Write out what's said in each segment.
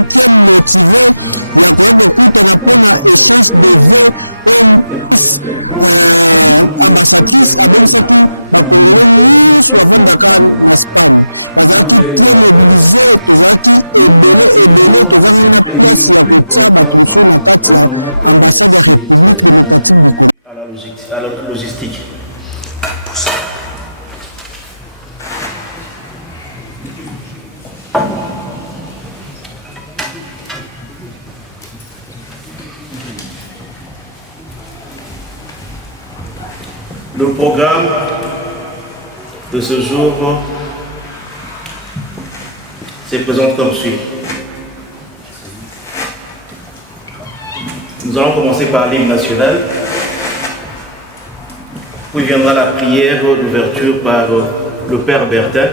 tia motivé ya kwa kutana pona échange de vœux ambassadrice abensaki bakongole nyonso bavandaka na Espagne bazalaki tie mobilisé tozalaki ebele tozalaki na place ya kotia bato mosusu na kati ya ambassade ya République démocratique du Congo. À la logistique. Le programme de ce jour se présente comme suit. Nous allons commencer par l'hymne national, puis viendra la prière d'ouverture par le Père Bertin.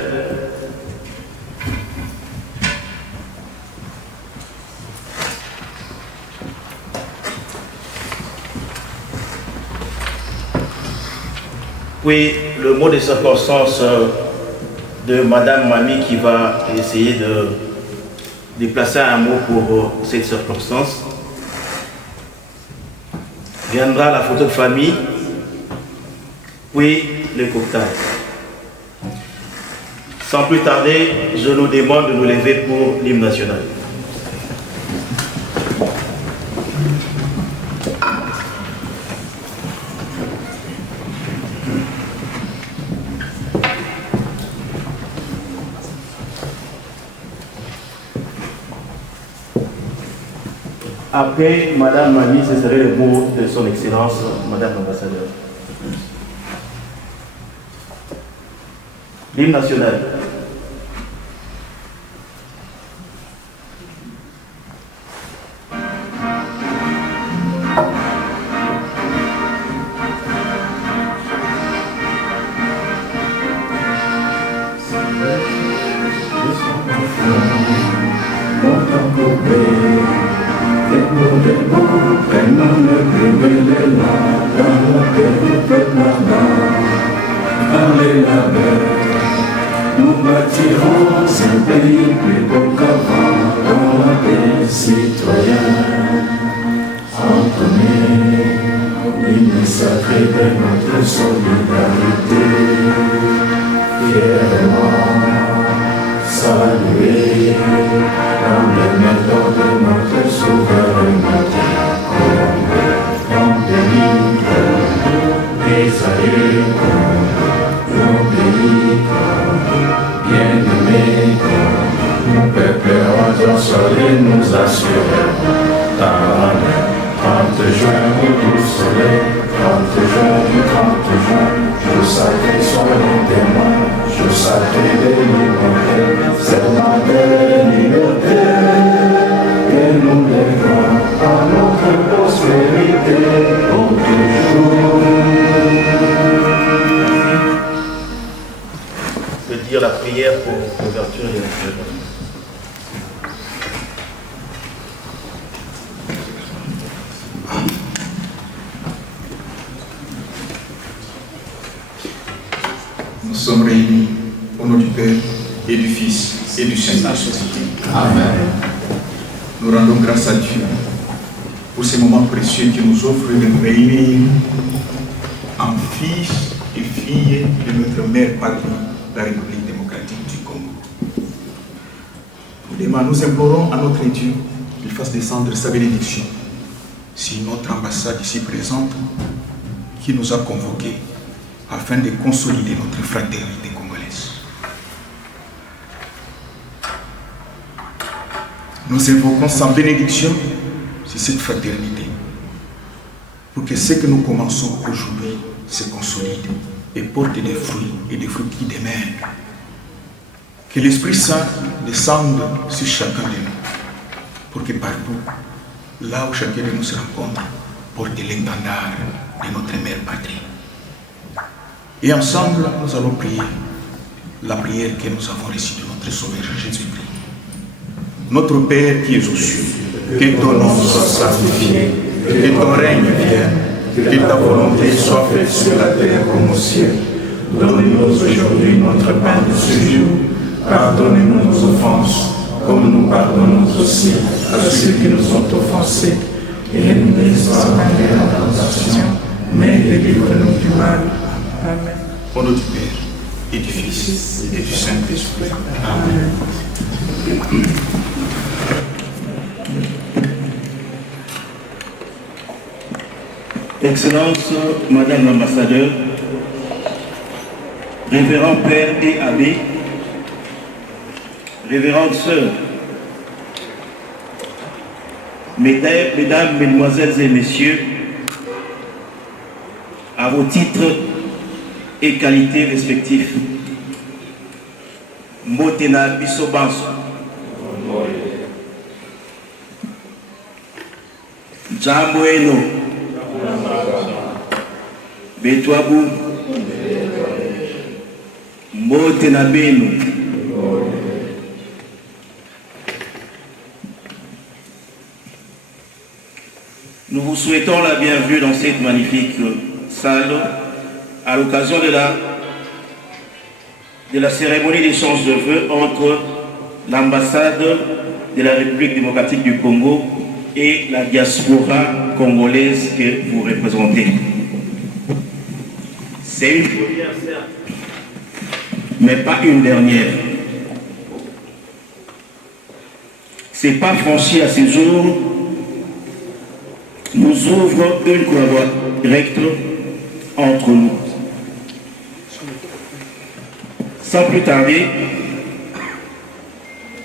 Puis le mot de circonstance de Madame Mamie qui va essayer de placer un mot pour cette circonstance. Viendra la photo de famille, puis le cocktail. Sans plus tarder, je nous demande de nous lever pour l'hymne national. Après Madame Mamie, ce serait le mot de son Excellence, Madame l'ambassadeur. L'hymne national. Nous bâtirons un pays plus beau qu'avant dans la paix citoyenne. Entonner l'hymne sacré de notre solidarité. Fièrement saluer dans les méthodes de notre souveraineté. Comme des livres, des aïeux, nos pays, bien-aimés, nous préparons ton soleil, nous assurons ta valeur. 30 juin, au soleil, 30 juin du 30 juin, je sacré soyons témoins, je sacré de liberté, c'est ma liberté que nous lèverons à notre postérité pour toujours. La prière pour l'ouverture de notre. Nous sommes réunis au nom du Père et du Fils et du Saint-Esprit. Amen. Nous rendons grâce à Dieu pour ces moments précieux qu'il nous offre de nous réunir en fils et filles de notre mère patrie, la République démocratique du Congo. Nous implorons à notre Dieu qu'il fasse descendre sa bénédiction sur notre ambassade ici présente qui nous a convoqués afin de consolider notre fraternité congolaise. Nous invoquons sa bénédiction sur cette fraternité pour que ce que nous commençons aujourd'hui se consolide et porte des fruits et des fruits qui demeurent. Que l'Esprit Saint descende sur chacun de nous pour que partout, là où chacun de nous se rencontre, porte l'étendard de notre mère patrie. Et ensemble, nous allons prier la prière que nous avons reçue de notre Sauveur Jésus-Christ. Notre Père qui es aux cieux, que ton nom soit sanctifié, que ton règne vienne, que ta volonté soit faite sur la terre comme au ciel. Donnez-nous aujourd'hui notre pain de ce jour. Pardonnez-nous nos offenses, comme nous pardonnons aussi à ceux qui nous ont offensés. Et ne nous laisse pas tomber à la tentation, mais délivre-nous du mal. Au nom du Père, et du Fils, et du Saint-Esprit. Amen. Excellence, Madame l'ambassadeur, révérend Père et Abbé, révérendes Sœurs, Mesdames, Mesdemoiselles et Messieurs, à vos titres et qualités respectifs, Motena Bisobanso, Jamoeno, Betwabu, Motena Benu, nous vous souhaitons la bienvenue dans cette magnifique salle à l'occasion de la cérémonie d'échange de vœux entre l'ambassade de la République démocratique du Congo et la diaspora congolaise que vous représentez. C'est une première, mais pas une dernière. C'est pas franchi à ce jour, nous ouvrons une collaboration directe entre nous. Sans plus tarder,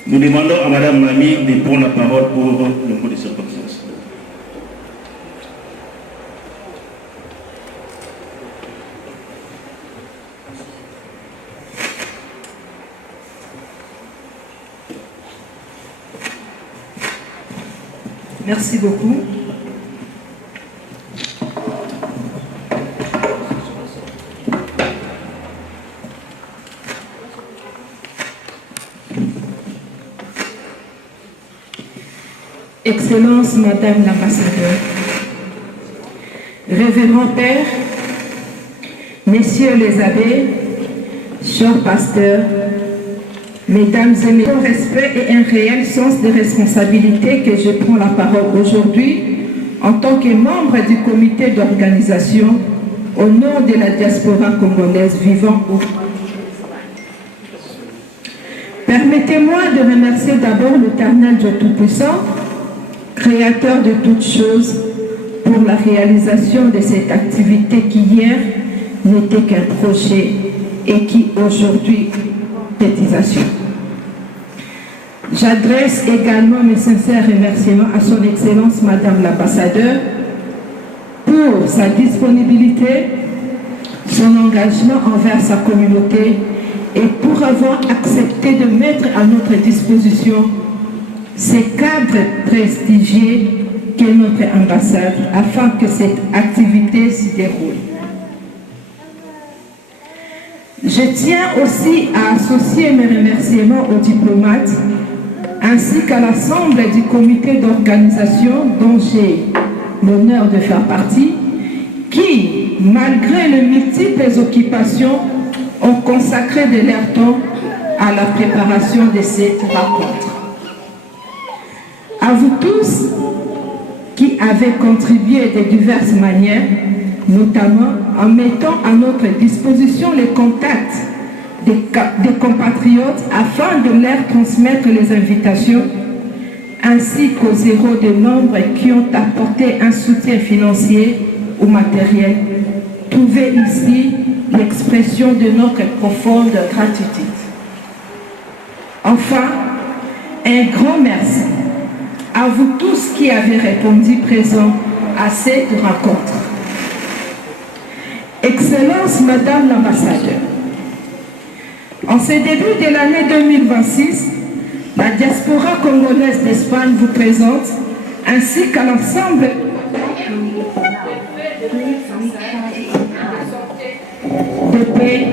nous demandons à Madame Mami de prendre la parole pour le mot de circonstance. Merci beaucoup. Excellence, Madame l'ambassadeur, Révérend Père, Messieurs les abbés, chers pasteurs, Mesdames et Messieurs, au respect et un réel sens de responsabilité que je prends la parole aujourd'hui en tant que membre du comité d'organisation au nom de la diaspora congolaise vivant au Permettez-moi de remercier d'abord l'Éternel Dieu Tout-Puissant, Créateur de toutes choses, pour la réalisation de cette activité qui hier n'était qu'un projet et qui aujourd'hui est réalisation. J'adresse également mes sincères remerciements à son Excellence Madame l'ambassadeur pour sa disponibilité, son engagement envers sa communauté et pour avoir accepté de mettre à notre disposition ces cadres prestigieux qu'est notre ambassade afin que cette activité se déroule. Je tiens aussi à associer mes remerciements aux diplomates ainsi qu'à l'ensemble du comité d'organisation dont j'ai l'honneur de faire partie, qui, malgré les multiples occupations, ont consacré de leur temps à la préparation de cette rencontre. À vous tous qui avez contribué de diverses manières, notamment en mettant à notre disposition les contacts des compatriotes afin de leur transmettre les invitations, ainsi qu'aux héros de nombre qui ont apporté un soutien financier ou matériel. Trouvez ici l'expression de notre profonde gratitude. Enfin, un grand merci à vous tous qui avez répondu présent à cette rencontre. Excellence Madame l'ambassadeur, en ce début de l'année 2026, la diaspora congolaise d'Espagne vous présente, ainsi qu'à l'ensemble de paix,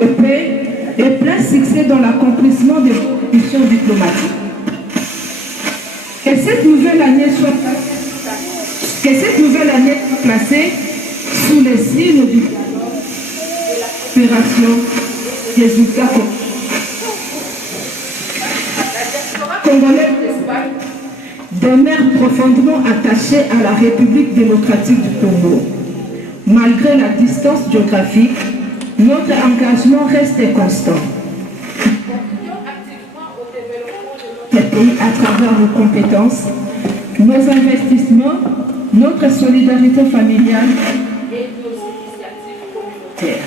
de paix et plein succès dans l'accomplissement des missions diplomatiques. Que cette nouvelle année soit placée sous les signes de l'opération résultat Congolais d'Espagne demeurent profondément attachés à la République démocratique du Congo. Malgré la distance géographique, notre engagement reste constant. Des pays à travers nos compétences, nos investissements, notre solidarité familiale et nos initiatives communautaires.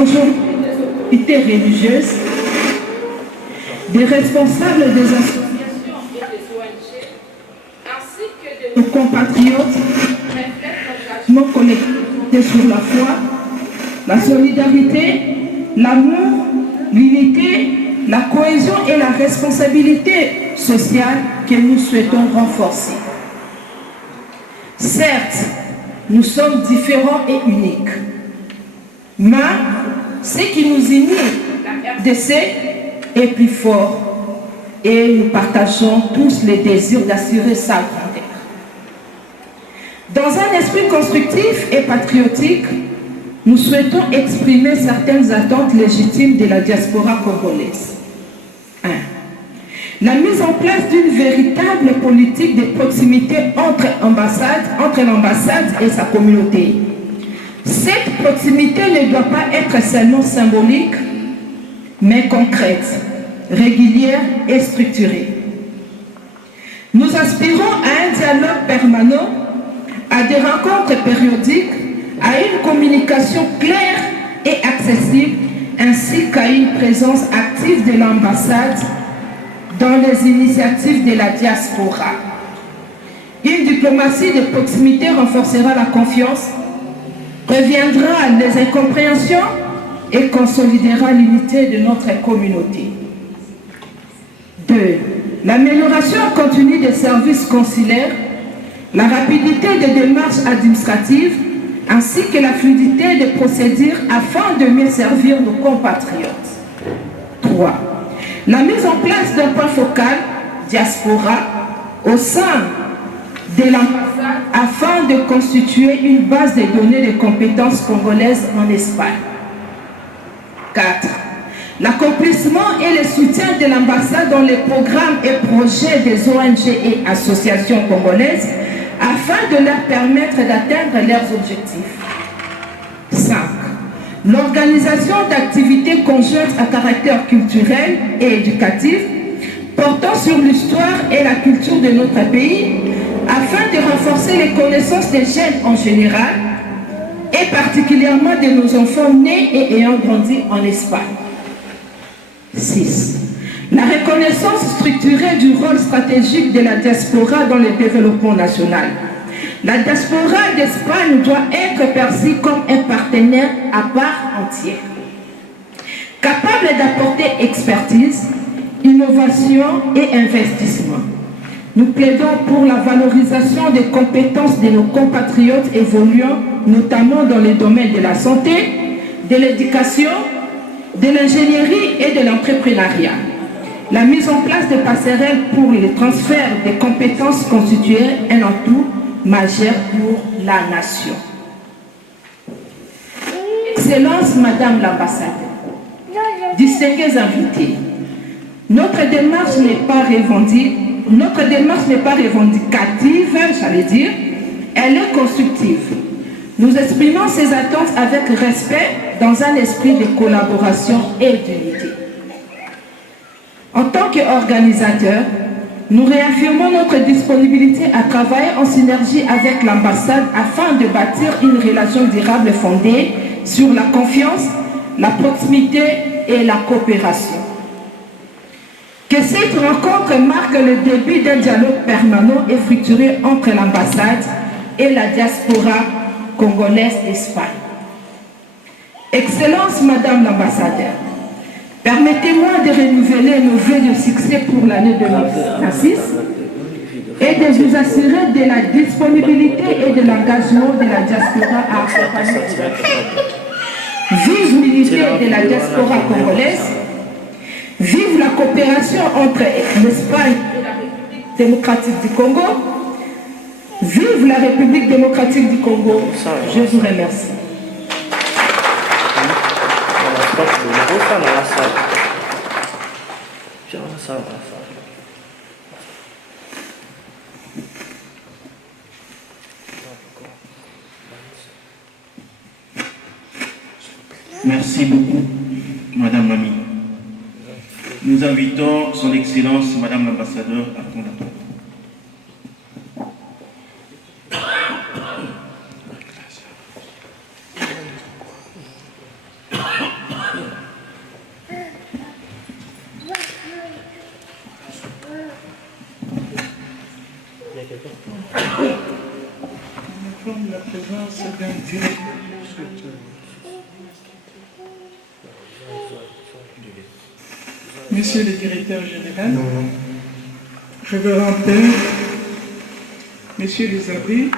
Aujourd'hui, des autorités religieuses, des responsables des associations et des ONG, ainsi que de nos compatriotes, reflètent l'engagement collectif sur la foi, la solidarité, l'amour, l'unité, la cohésion et la responsabilité sociale que nous souhaitons renforcer. Certes, nous sommes différents et uniques, mais ce qui nous unit, la RDC, est plus fort et nous partageons tous le désir d'assurer sa grandeur. Dans un esprit constructif et patriotique, nous souhaitons exprimer certaines attentes légitimes de la diaspora congolaise. 1. La mise en place d'une véritable politique de proximité entre l'ambassade et sa communauté. Cette proximité ne doit pas être seulement symbolique, mais concrète, régulière et structurée. Nous aspirons à un dialogue permanent, à des rencontres périodiques, à une communication claire et accessible, ainsi qu'à une présence active de l'ambassade dans les initiatives de la diaspora. Une diplomatie de proximité renforcera la confiance, préviendra les incompréhensions et consolidera l'unité de notre communauté. 2. L'amélioration continue des services consulaires, la rapidité des démarches administratives, ainsi que la fluidité des procédures afin de mieux servir nos compatriotes. 3. La mise en place d'un point focal, diaspora, au sein de l'ambassade afin de constituer une base de données de compétences congolaises en Espagne. 4. L'accomplissement et le soutien de l'ambassade dans les programmes et projets des ONG et associations congolaises afin de leur permettre d'atteindre leurs objectifs. 5. L'organisation d'activités conjointes à caractère culturel et éducatif portant sur l'histoire et la culture de notre pays afin de renforcer les connaissances des jeunes en général et particulièrement de nos enfants nés et ayant grandi en Espagne. 6. La reconnaissance structurée du rôle stratégique de la diaspora dans le développement national. La diaspora d'Espagne doit être perçue comme un partenaire à part entière, capable d'apporter expertise, innovation et investissement. Nous plaidons pour la valorisation des compétences de nos compatriotes évoluant, notamment dans les domaines de la santé, de l'éducation, de l'ingénierie et de l'entrepreneuriat. La mise en place de passerelles pour le transfert des compétences constituerait un atout majeur pour la nation. Excellence, Madame l'ambassadeur, distingués invités, notre démarche n'est pas revendicative, j'allais dire, elle est constructive. Nous exprimons ces attentes avec respect dans un esprit de collaboration et d'unité. En tant qu'organisateur, nous réaffirmons notre disponibilité à travailler en synergie avec l'ambassade afin de bâtir une relation durable fondée sur la confiance, la proximité et la coopération. Que cette rencontre marque le début d'un dialogue permanent et fructueux entre l'ambassade et la diaspora congolaise d'Espagne. Excellence, Madame l'ambassadeur, permettez-moi de renouveler nos vœux de succès pour l'année 2026 et de vous assurer de la disponibilité et de l'engagement de la diaspora à accompagner. Vive l'unité de la diaspora congolaise, vive la coopération entre l'Espagne et la République démocratique du Congo, vive la République démocratique du Congo. Je vous remercie. Merci beaucoup, Madame Mami. Nous invitons Son Excellence, Madame l'ambassadeur, à prendre la parole. La présence d'un directeur. Monsieur le directeur général, révérend père, messieurs les abbés,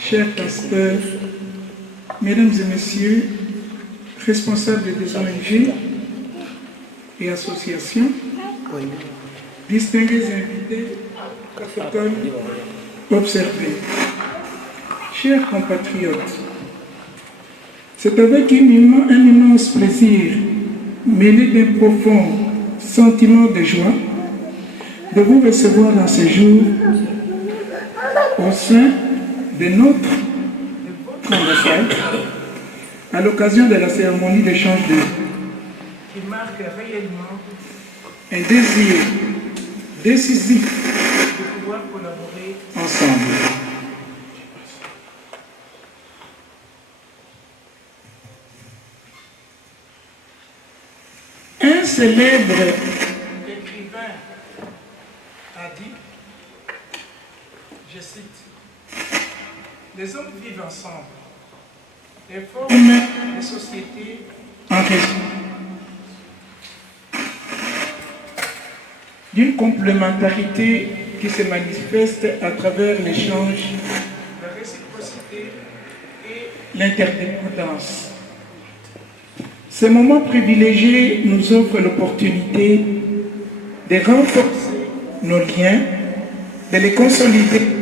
chers pasteurs, mesdames et messieurs, responsables des ONG et associations, distingués invités, protocoles observés, chers compatriotes, c'est avec un immense plaisir, mêlé d'un profond sentiment de joie, de vous recevoir dans ce jour au sein de notre ambassade, à l'occasion de la cérémonie d'échange de vues, qui marque réellement un désir décisif de pouvoir collaborer ensemble. Un célèbre écrivain a dit, je cite, les hommes vivent ensemble et forment des sociétés en question, d'une complémentarité qui se manifeste à travers l'échange, la réciprocité et l'interdépendance. Ces moments privilégiés nous offrent l'opportunité de renforcer nos liens, de les consolider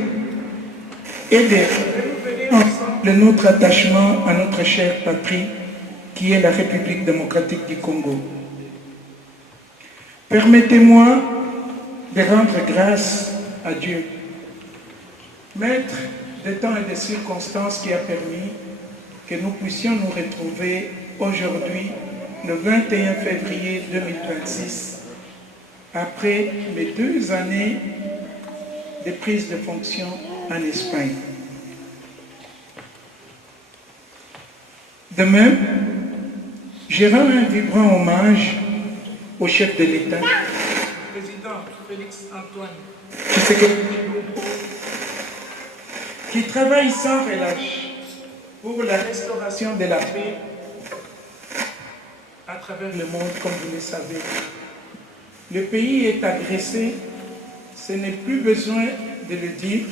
et de renouveler ensemble notre attachement à notre chère patrie qui est la République démocratique du Congo. Permettez-moi de rendre grâce à Dieu, maître des temps et des circonstances qui a permis que nous puissions nous retrouver aujourd'hui, le 21 février 2026, après mes 2 années de prise de fonction en Espagne. Demain, je rends un vibrant hommage au chef de l'État, président Félix Antoine Tshisekedi, qui travaille sans relâche pour la restauration de la paix à travers le monde, comme vous le savez. Le pays est agressé, ce n'est plus besoin de le dire.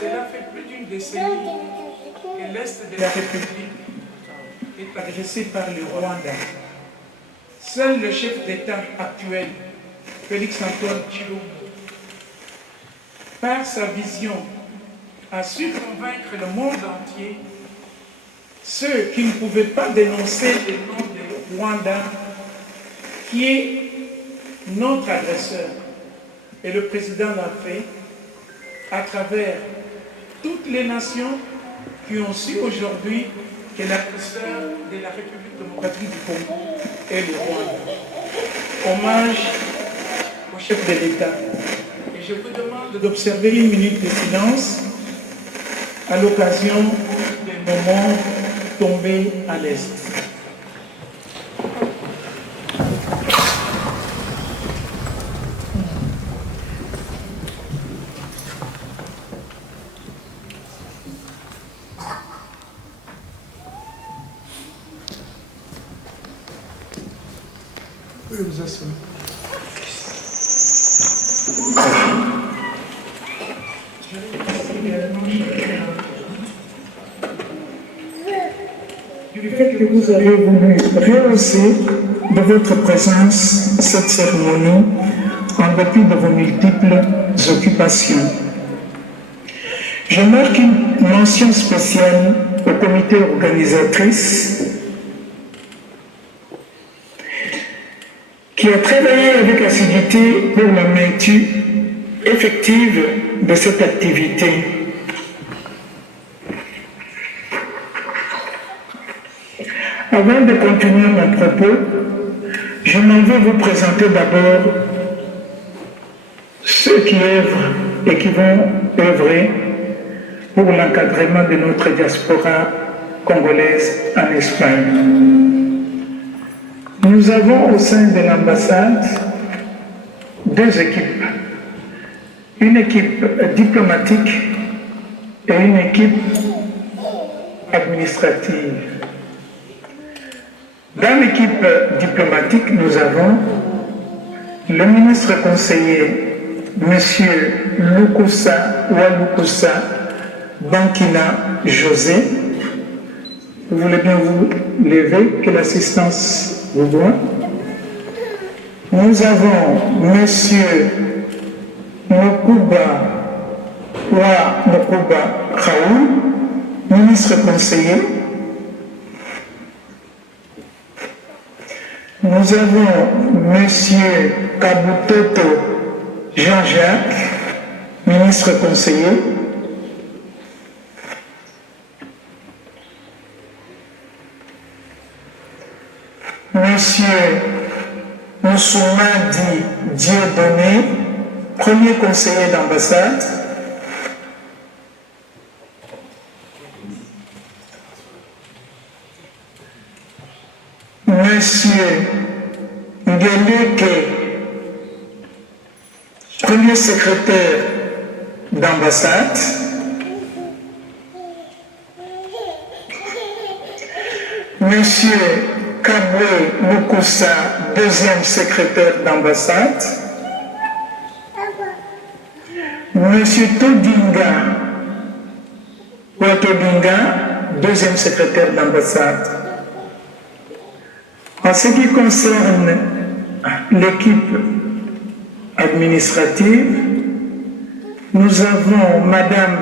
Cela fait plus d'une décennie que l'Est de la République est agressé par le Rwanda. Seul le chef d'État actuel, Félix Antoine Tshisekedi, par sa vision, a su convaincre le monde entier, ceux qui ne pouvaient pas dénoncer le nom de Rwanda, qui est notre agresseur. Et le président l'a fait à travers toutes les nations qui ont su aujourd'hui que l'agresseur de la République démocratique du Congo est le Rwanda. Hommage au chef de l'État. Et je vous demande d'observer 1 minute de silence à l'occasion des moments tombés à l'Est. Du fait que vous avez voulu rehausser de votre présence cette cérémonie en dépit de vos multiples occupations. Je marque une mention spéciale au comité organisatrice qui a travaillé avec assiduité pour la maintien effective de cette activité. Avant de continuer mon propos, je m'en veux vous présenter d'abord ceux qui œuvrent et qui vont œuvrer pour l'encadrement de notre diaspora congolaise en Espagne. Nous avons au sein de l'ambassade deux équipes. Une équipe diplomatique et une équipe administrative. Dans l'équipe diplomatique, nous avons le ministre conseiller, M. Lukusa Bankina José. Vous voulez bien vous lever, que l'assistance vous voit. Nous avons M. Mokuba Raoul, ministre conseiller. Nous avons M. Kabutoto Jean-Jacques, ministre conseiller. M. Moussoumadi Dieudonné, premier conseiller d'ambassade. Monsieur Ngeleke, premier secrétaire d'ambassade. Monsieur Kabwe Mukusa, deuxième secrétaire d'ambassade. Monsieur Todinga, deuxième secrétaire d'ambassade. En ce qui concerne l'équipe administrative, nous avons Madame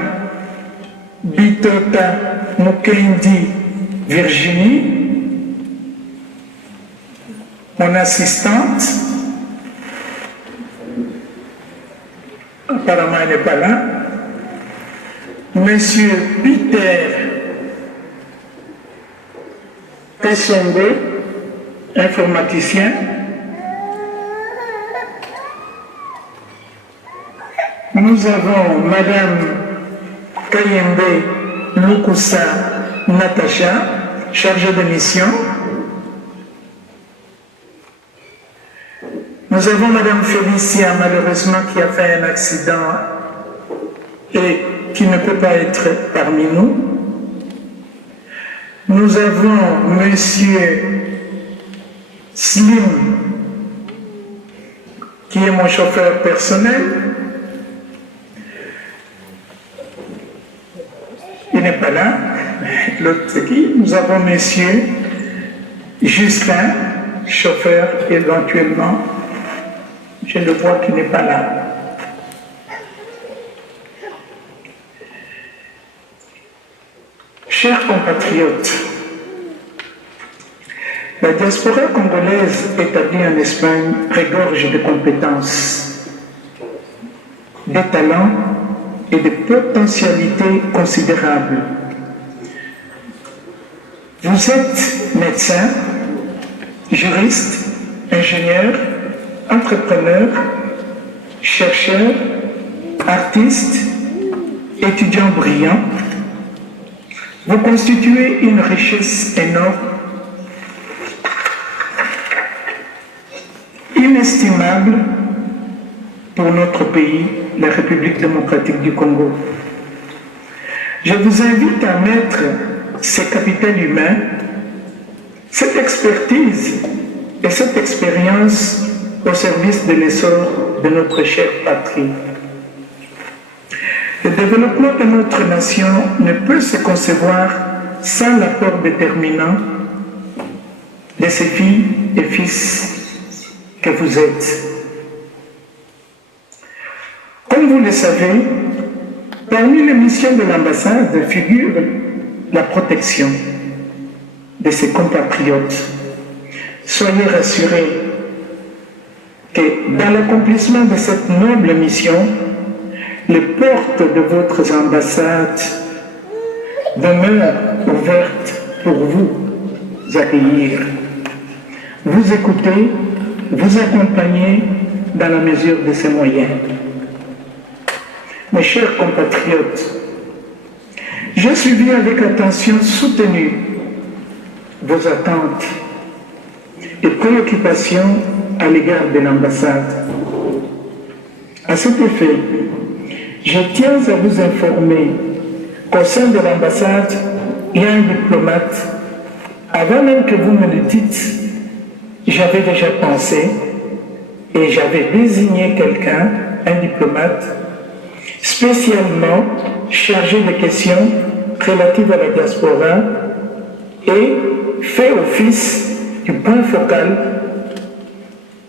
Bitota Mukendi Virginie, mon assistante. Apparemment, elle n'est pas là. Monsieur Peter Kassongo, informaticien. Nous avons Madame Kayende Mukusa Natacha, chargée de mission. Nous avons Madame Félicia, malheureusement, qui a fait un accident et qui ne peut pas être parmi nous. Nous avons Monsieur Slim, qui est mon chauffeur personnel. Il n'est pas là. L'autre, c'est qui? Nous avons Monsieur Justin, chauffeur éventuellement. Je le vois qu'il n'est pas là. Chers compatriotes, la diaspora congolaise établie en Espagne regorge de compétences, de talents et de potentialités considérables. Vous êtes médecin, juriste, ingénieur, entrepreneur, chercheur, artiste, étudiant brillant. Vous constituez une richesse énorme, inestimable pour notre pays, la République démocratique du Congo. Je vous invite à mettre ce capital humain, cette expertise et cette expérience au service de l'essor de notre chère patrie. Le développement de notre nation ne peut se concevoir sans l'apport déterminant de ces filles et fils que vous êtes. Comme vous le savez, parmi les missions de l'ambassade figure la protection de ses compatriotes. Soyez rassurés que dans l'accomplissement de cette noble mission, les portes de votre ambassade demeurent ouvertes pour vous. accueillir, vous écouter, vous accompagner dans la mesure de ses moyens. Mes chers compatriotes, j'ai suivi avec attention soutenue vos attentes et préoccupations à l'égard de l'ambassade. À cet effet, je tiens à vous informer qu'au sein de l'ambassade, il y a un diplomate. Avant même que vous me le dites, j'avais déjà pensé et j'avais désigné quelqu'un, un diplomate, spécialement chargé de questions relatives à la diaspora et fait office du point focal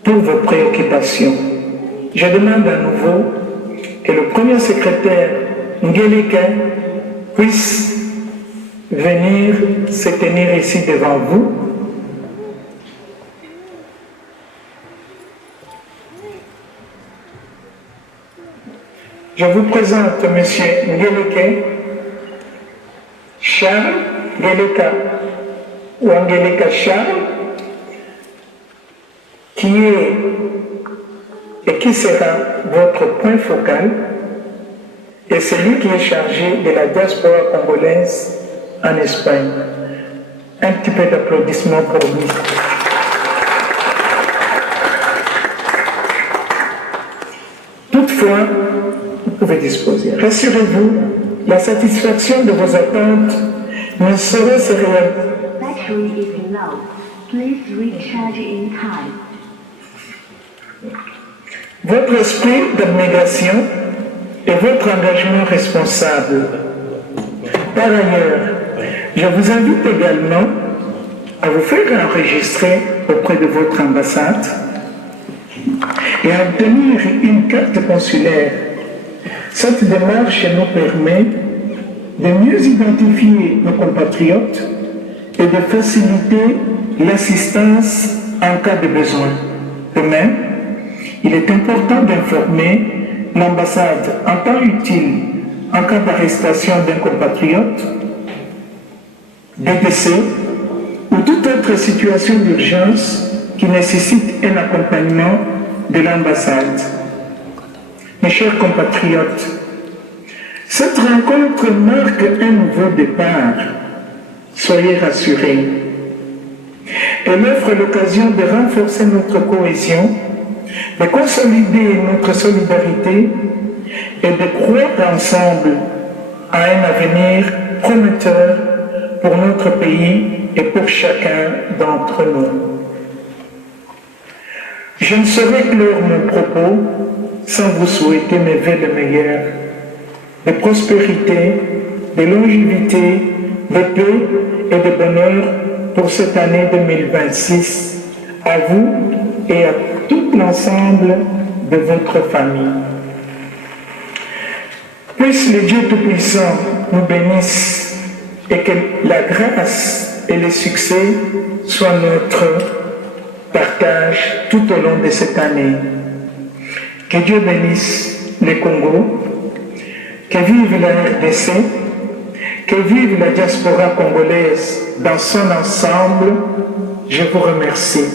pour vos préoccupations. Je demande à nouveau que le premier secrétaire Ngeleka puisse venir se tenir ici devant vous. Je vous présente M. Ngeleka Charles, Ngeleka ou Ngeleka Charles, qui est et qui sera votre point focal, et celui qui est chargé de la diaspora congolaise en Espagne. Un petit peu d'applaudissements pour lui. Toutefois, vous pouvez disposer. Rassurez-vous, la satisfaction de vos attentes ne saurait se réaliser. Votre esprit d'abnégation et votre engagement responsable. Par ailleurs, je vous invite également à vous faire enregistrer auprès de votre ambassade et à obtenir une carte consulaire. Cette démarche nous permet de mieux identifier nos compatriotes et de faciliter l'assistance en cas de besoin. De même, il est important d'informer l'ambassade en temps utile en cas d'arrestation d'un compatriote, de décès ou toute autre situation d'urgence qui nécessite un accompagnement de l'ambassade. Mes chers compatriotes, cette rencontre marque un nouveau départ. Soyez rassurés. Elle offre l'occasion de renforcer notre cohésion, de consolider notre solidarité et de croire ensemble à un avenir prometteur pour notre pays et pour chacun d'entre nous. Je ne saurais clore mon propos sans vous souhaiter mes vœux de meilleur, de prospérité, de longévité, de paix et de bonheur pour cette année 2026, à vous et à tout l'ensemble de votre famille. Puisse le Dieu Tout-Puissant nous bénisse et que la grâce et le succès soient notre partage tout au long de cette année. Que Dieu bénisse le Congo, que vive la RDC, que vive la diaspora congolaise dans son ensemble. Je vous remercie.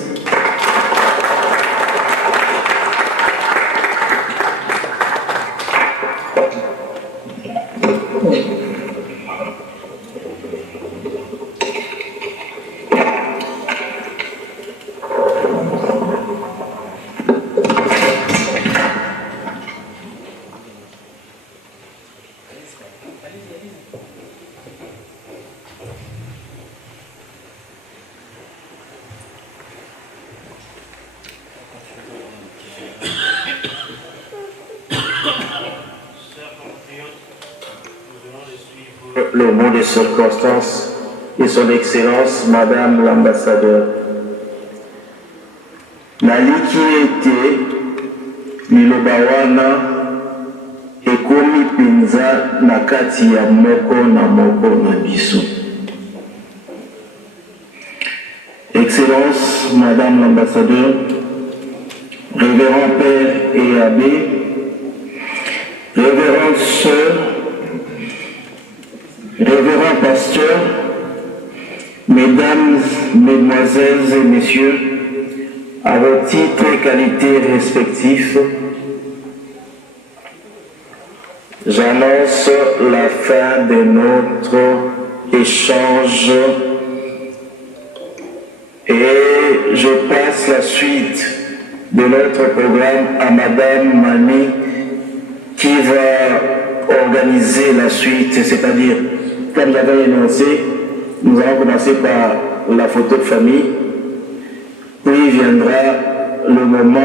Le mot de circonstance et son excellence, Madame l'ambassadeur. Naliki ete liloba wana ekomi penza na kati ya moko na biso. Excellence, Madame l'ambassadeur, révérend Père et Abbé, révérend Sœur, révérend pasteur, mesdames, collectif, j'annonce la fin de notre échange et je passe la suite de notre programme à Madame Mani qui va organiser la suite, c'est-à-dire, comme j'avais annoncé, nous allons commencer par la photo de famille, puis viendra le moment,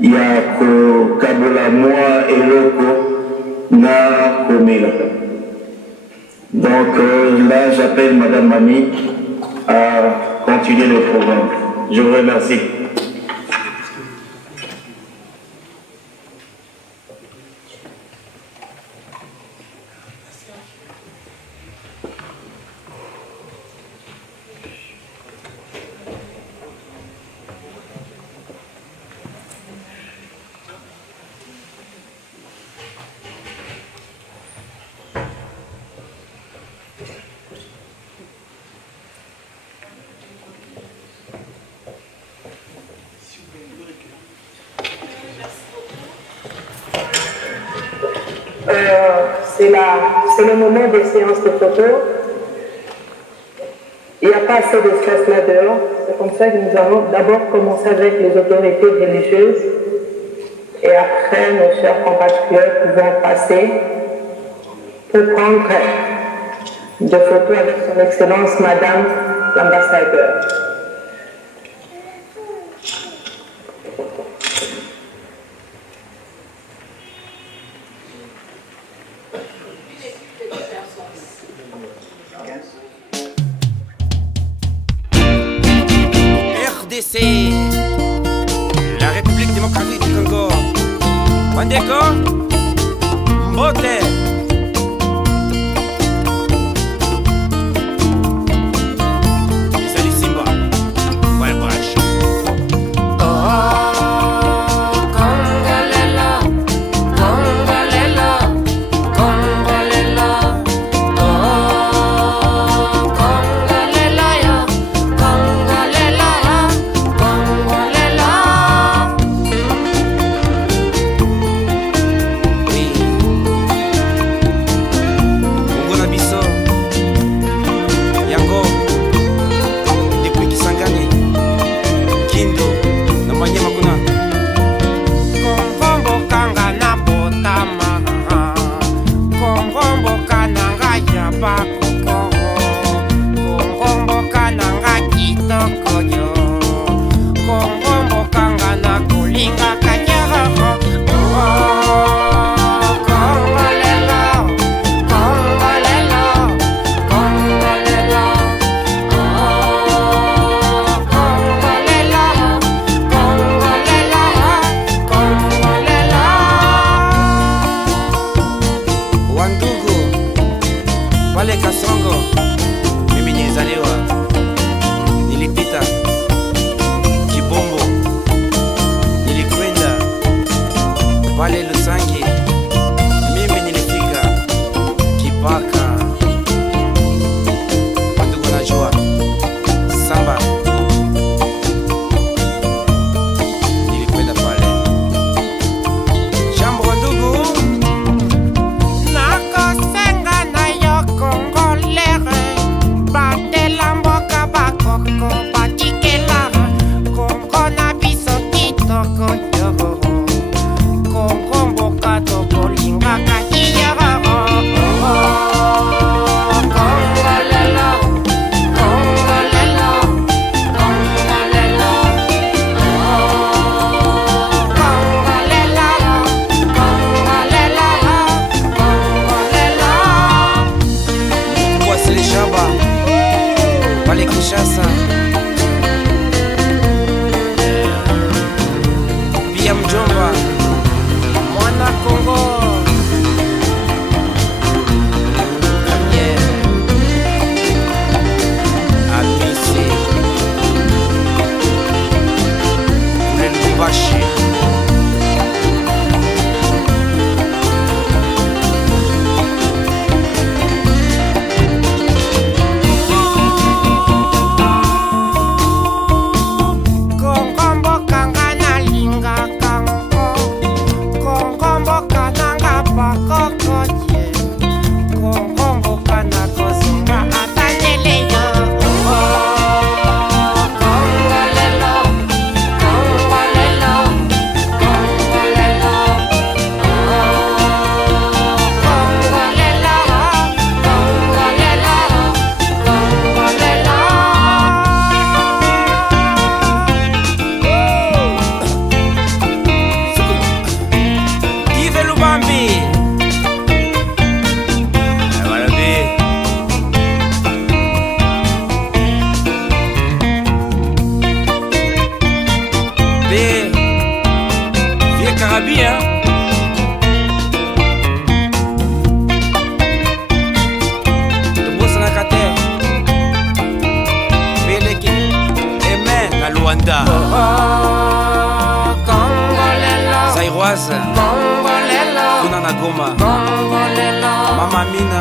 il y a Kabola Moi et Loko na Komela. Donc là, j'appelle Madame Mami à continuer le programme. Je vous remercie. C'est le moment des séances de photos. Il n'y a pas assez de stress là-dedans. C'est comme ça que nous allons d'abord commencer avec les autorités religieuses et après, nos chers compatriotes vont passer pour prendre de photos avec son Excellence Madame l'ambassadeur. RDC, la République démocratique du Congo. Wandeko, Mbote. Salut Simba, ouais brache. Gabi, hein. Luanda Zairoise Kunana Goma Mama Mina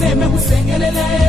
Meme kusengelele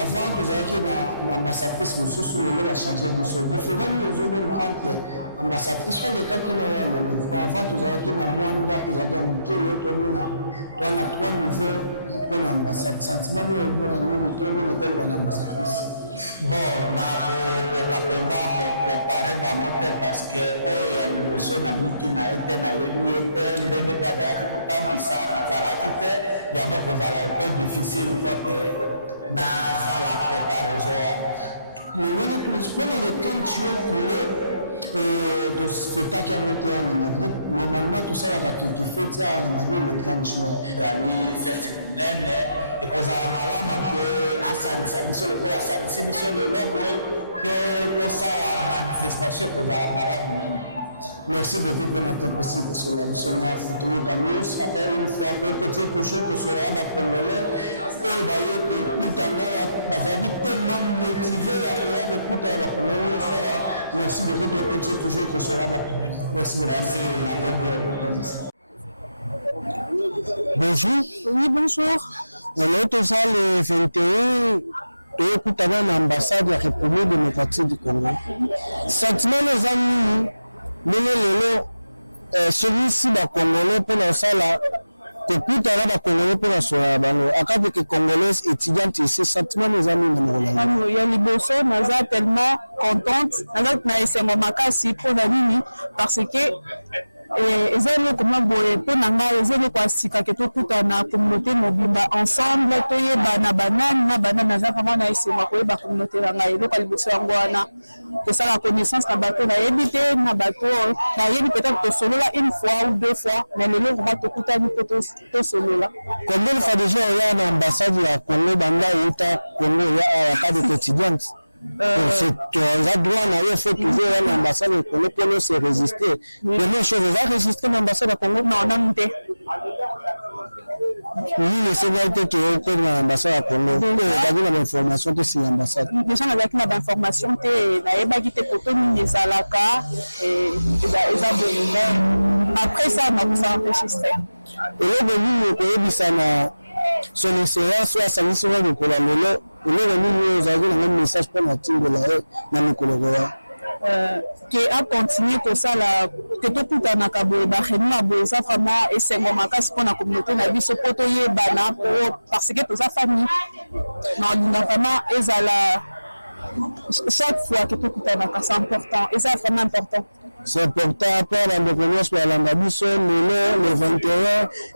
Avant, tu as une ambassadrice, nous sommes les changer de son différent, nous sommes entre ambassadrice, sur le cas qui n'a avant, tu as une moindre, tu as un peu l'autre, tu as trois niveaux pour l'ambassade. Sentiment, nous avons l'ambassadrice. Bon, la pena comparer dans parce que il y a une zone qui n'a été difficile na sala comparaison. Le principal est quand tu es coulé de spectacle à Madrid, normalement tout ça va être fait à Madrid le 30 juin. D'aller cette semaine et pour la malade que ça le quoi ça mission le logo que ça manifestation pour la malade. Merci de votre bonne possible sur la mission Futur Camus. Après une fois que tu es touché que ce sera la Congolais, et d'ailleurs que tout à l'heure, vous avez tellement motivé à faire beaucoup à la Congolais. Merci de votre petit toujours que ce sera la Congolais. Merci. Bonjour. Oui, bonjour. Notre salle 21. Tout à l'heure, l'ambassade de la République démocratique du Congo. Sentiment les amis. celui-ci va congolais pour la salle. Kokuta na ba congolais pour la soirée bango akate que congolaise étudiante ici sentiment nos amis na Mongolais. Il y a liboso naza tellement contente avec na esengo makasi pour la nini parce que ezali comment boye pour nanga ezali kwa sika ke tokuta na communauté mobimba ensemble toyeba banani na banana naza vraiment na esengo koyeba communauté nanga elo kwa liboso yango wana que ça la connaissance na bateau na yebité na bateau na yebi peut-être to solo là une fois ou deux fois mais le long va tokuta ni to solo là. Combien de fois déjà il y a une ambassade à Congo banda uta Congo ya cadre étudiante. C'est un droit il faut toujours une ambassade au Congo pour se résister. Mais les choses va résister l'ambassade à Congo non non té. Oui, le Sénégal qui est l'ambassade à Congo. Il y a l'information de cette ambassade. Les gens avec l'information té na yeba ki te poto ni ezalaka et après ça on va enregistrer. Et là de nous ça na son excellence soit ça sur le colonel et là nous avons un message pour la team de la na Mikologoya. Qui a continué comme ça la que tout coûte na kaboé ba réunion boé ça vraiment et c'est mon makas pour la communauté na biso potoyé bana parce que toute sa famille non vraiment ezala chaque fois que tout coûte na c'est important et ça vraiment important. C'est important pour la reconnaissance pour l'ambassade le 21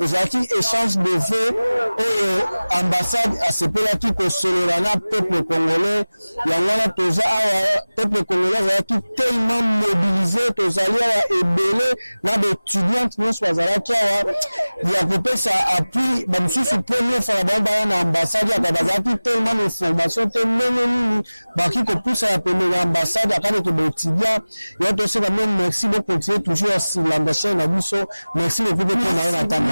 et j'ai échange de vœux aux ambassades à ce pays qui consolera peuple congolais yangana toza peuple congolais qui tellement mobilisé toza ya ebele na étudiants nous bazala qui ya couper ça appui ba msusu premier fois ba na ambassade ya bazala qui tellement d'informations tellement ba qui ko pousse la première ambassade à que ba étudiants ya to c'est même merci beaucoup continuer toujours à l'ambassade na biso merci beaucoup pour na attendre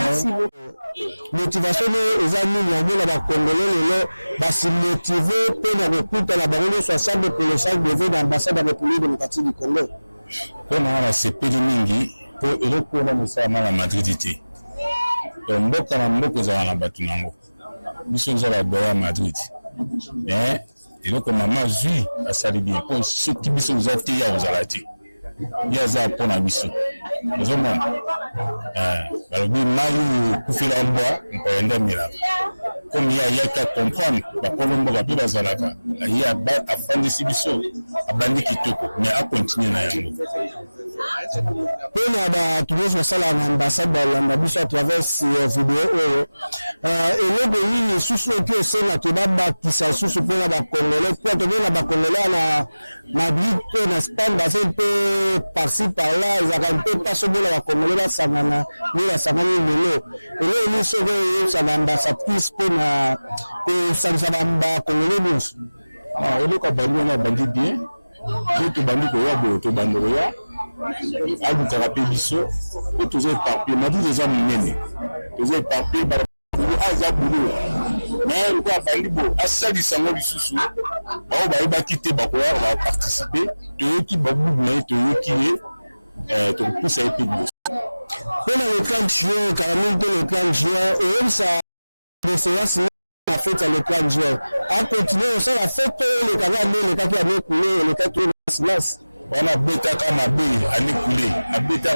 motivation les amis ya bona ba congolais le ba se motiver pour na recruter la banque 60 pour le sac de vœux d'ambassade de la République démocratique du Congo pour na sepeli mingi pour eloko na mesa na Madrid té mboka na mboko za na batu nango biso za la boya Madrid eloko mama zui asali bien pour ceux qui biso za té ya ozalati ya za pona biso ozomona balobi mayu kufila mbwa mpoenda mila comme ya yaka comprendre ba kolombo ba biba zalaka ya ba afandisi biso abandi kitoko mais a continuer na yango pona ba toujours ça la ambassade de l'ambassade à travers vidéo et le béni susu que c'est la kebaba qui ça susu pour la congolais pour te la congolais na Madrid en Espagne bah c'est un peu par-ci par-là ils ont un peu pas sur la congolais la savana ni la savane lelo et là nous sommes ça l'ambassade pour na que ça va congolais nous et le ka bandi na bandi bien tout bandi ko ya bo to bandi ya abu karape biso ko tous éparpillés Madrid les hommes nene tous éparpillés par aza boulot mais quoi bandi bo asali sango lisusu ba ba quitter ba ko va participer to qui ba bout na to qui to pousser et puis pour le 30 juin carrément le 30 juin et ça c'est la fête le 30 juin à continuer ça la fête le Canada le cas qui a coulé le cas qui silence on a bêta comme a bé à l'écouler à bêta